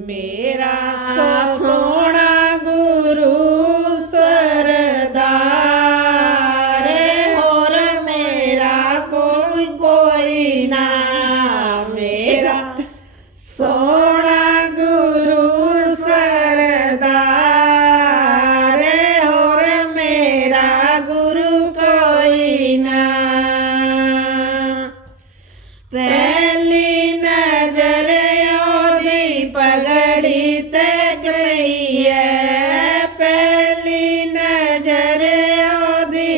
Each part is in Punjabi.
ਮੇਰਾ ਸੋਹਣਾ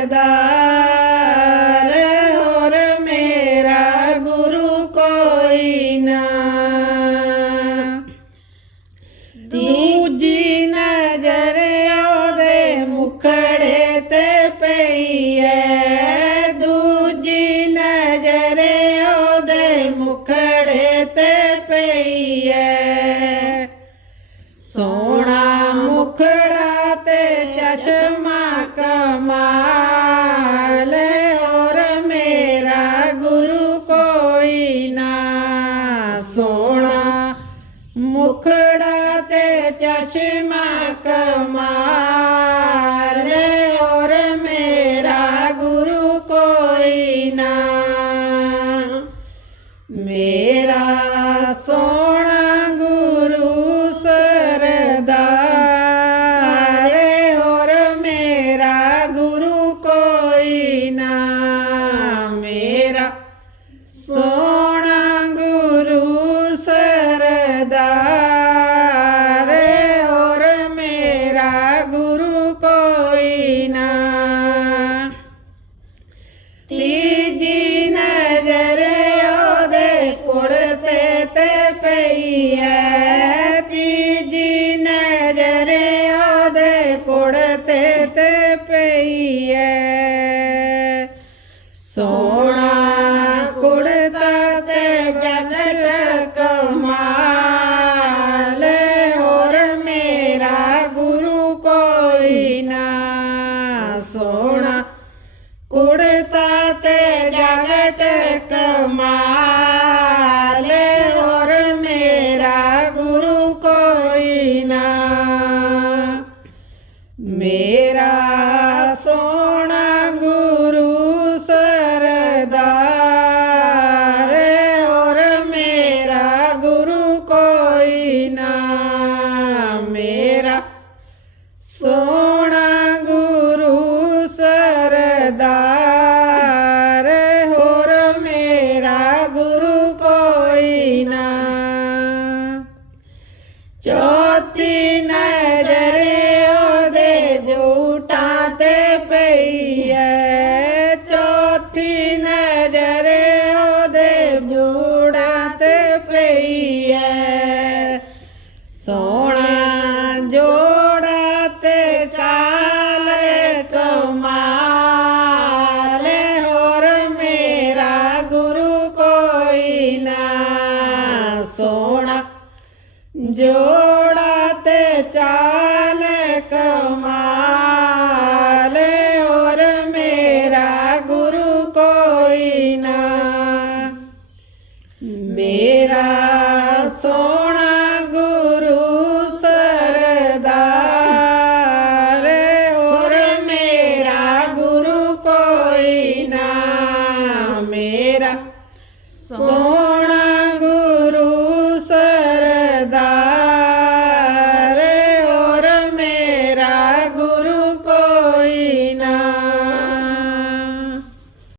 ਸਰਦਾਰ, ਹੋਰ ਮੇਰਾ ਗੁਰੂ ਕੋਈ ਨਾ। ਦੂਜੀ ਨਜ਼ਰ ਉਹਦੇ ਮੁਖੜੇ ਤੇ ਪਈ ਐ। ਦੂਜੀ ਨਜ਼ਰ ਉਹਦੇ ਮੁਖੜੇ ਤੇ ਪਈ ਐ। ਸੋਹਣਾ ਮੁਖੜਾ ਤੇ ਚਸ਼ਮਾ ਮੁਖੜਾ ਤੇ ਚਸ਼ਮਾ ਕਮਾਲ ਔਰ ਮੇਰਾ ਗੁਰੂ ਕੋਈ ਨਾ। ਮੇਰਾ ਸੋਹਣਾ ਗੁਰੂ ਸਰਦਾਰ ਔਰ ਮੇਰਾ ਗੁਰੂ ਕੋਈ ਨਾ। ਮੇਰਾ ਸੋਹਣਾ ਸੋਹਣਾ ਕੁੜਤਾ ਤੇ ਜਗਤ ਕਮਾਲ, ਹੋਰ ਮੇਰਾ ਗੁਰੂ ਕੋਈ ਨਾ। ਸੋਣਾ ਕੁੜਤਾ ਤੇ ਜਗਤ ਕਮਾਲ, ਹੋਰ ਮੇਰਾ ਗੁਰੂ ਕੋਈ ਨਾ। ਮੇ ਸਰਦਾਰ ਹੋਰ ਮੇਰਾ ਗੁਰੂ ਕੋਈ ਨਾ ਮੇਰਾ ਸੋਹਣਾ ਗੁਰੂ ਸਰਦਾਰ। ਜੋੜਾ ਤੇ ਚਾਲ ਕਮਾਲ ਔਰ ਮੇਰਾ ਗੁਰੂ ਕੋਈ ਨਾ। ਮੇਰਾ ਸਦਾ